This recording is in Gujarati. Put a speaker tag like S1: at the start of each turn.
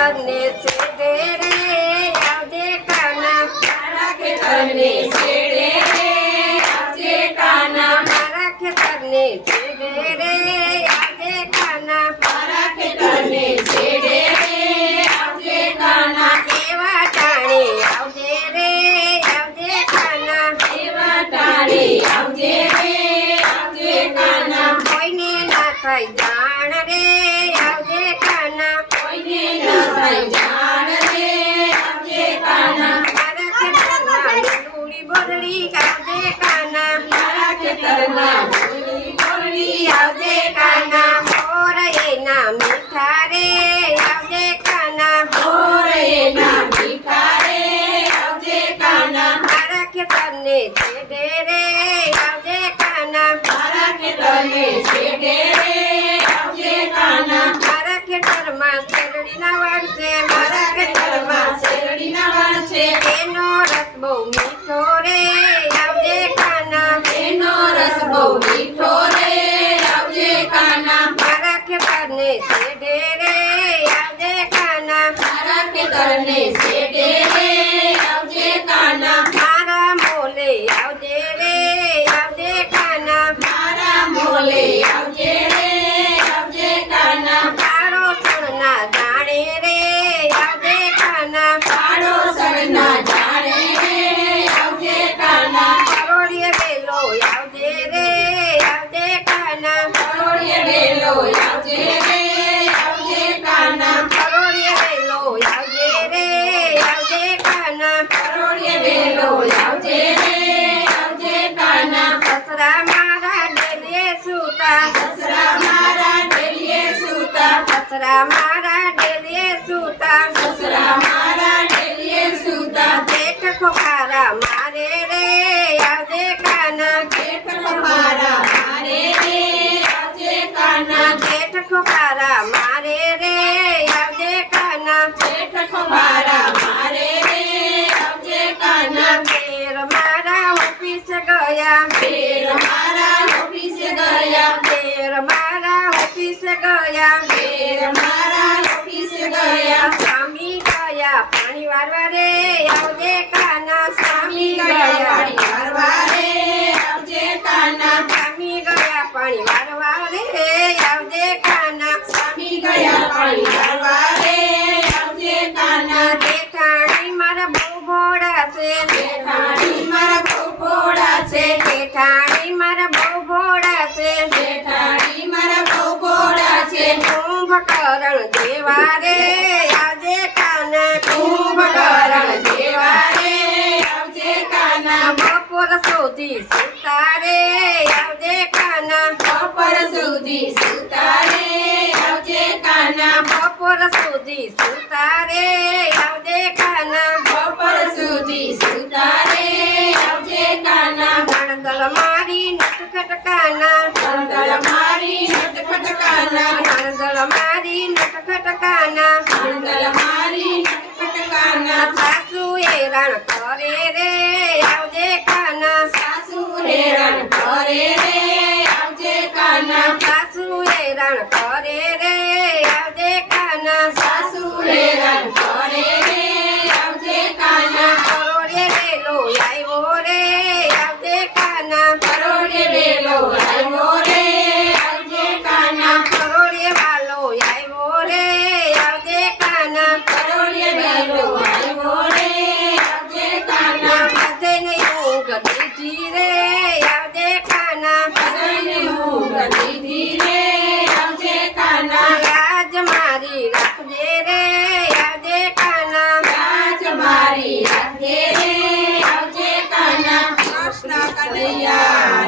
S1: ખેતરને છેડે રે આવજે કાના
S2: મારા ખેતરને છેડે રે આવજે કાના
S1: મારા ખેતરને છેડે રે આવજે કાના
S2: મારા ખેતરને છેડે રે આવજે કાના
S1: એવા ટાણે, આવજે રે, આવજે કાના
S2: એવા ટાણે, આવજે રે, આવજે કાના
S1: કોઈને ના થાય જાણ રે
S2: ન થાય જાણ રે આવજે કાના.
S1: મારા ખેતરમાં લીલુડી બહુ મીઠો રે આવજે કાના
S2: એનો રસ બહુ મીઠો રે આવજે કાના
S1: મારા ખેતરને છેડે રે આવજે કાના
S2: મારા ખેતરને છેડે રે આવજે કાના
S1: મારા મોલે આવજે રે આવજે કાના
S2: મારા મોલે આવજે રે આવજે કાના
S1: તારો સણના જાણે રે આવજે કાના
S2: કાળો સળના જાણે રે આવજે કાના
S1: કરોડીએ વેલો આવજે રે આવજે કાના
S2: કરોડીએ વેલો આવજે રે આવજે કાના
S1: કરોડીએ વેલો આવજે રે આવજે કાના
S2: કરોડીએ વેલો આવજે રે આવજે કાના
S1: સસરા મારા ડેલીએ સૂતા
S2: સસરા મારા ડેલીએ સૂતા
S1: સસરા મારા ડેલીએ સૂતા
S2: સસરા મારા ડેલીએ સૂતા.
S1: જેઠ ખોખારા મારે રે આવજે કાના.
S2: જેઠ મારા મારે રે આવજે કાના.
S1: જેઠ ખોખારા મારે રે આવજે કાના
S2: જેઠ મારા મારે રે આવજે કાના
S1: તેર મારા ઓફિસ ગયા
S2: ફેર મારા ઓફિસે ગયા
S1: તેર મારા ઓફિસ ગયા,
S2: મેર મારા ઓફિસે ગયા.
S1: સ્વામી ગયા, પાણી વારવા રે, આવજે કાના. સ્વામી
S2: ગયા, પાણી વારવા રે, આવજે કાના.
S1: સ્વામી ગયા, પાણી વારવા રે, આવજે કાના.
S2: સ્વામી ગયા, પાણી વારવા રે, આવજે કાના.
S1: જેઠાણી મારા બહુ ભોળા છે.
S2: જેઠાણી મારા બહુ ભોળા છે.
S1: જેઠાણી મારા બહુ ભોળા છે
S2: જેઠાણી મારા બહુ ભોળા છે
S1: કુંભકરણ જેવા રે આજે કાના
S2: કુંભકરણ જેવા રે આવજે કાના
S1: બપોર સુધી સુતા
S2: સુધી
S1: બપોર સુધી સુતા આવજે કાના
S2: બપોર સુધી સુતા રે
S1: મારી નટખટ હેરાન
S2: કરે રે, આવજે કાના
S1: સાસુ હેરાન કરે રે, આવજે કાના
S2: સાસુ હેરાન કરે રે, આવજે કાના
S1: સાસુ હેરાન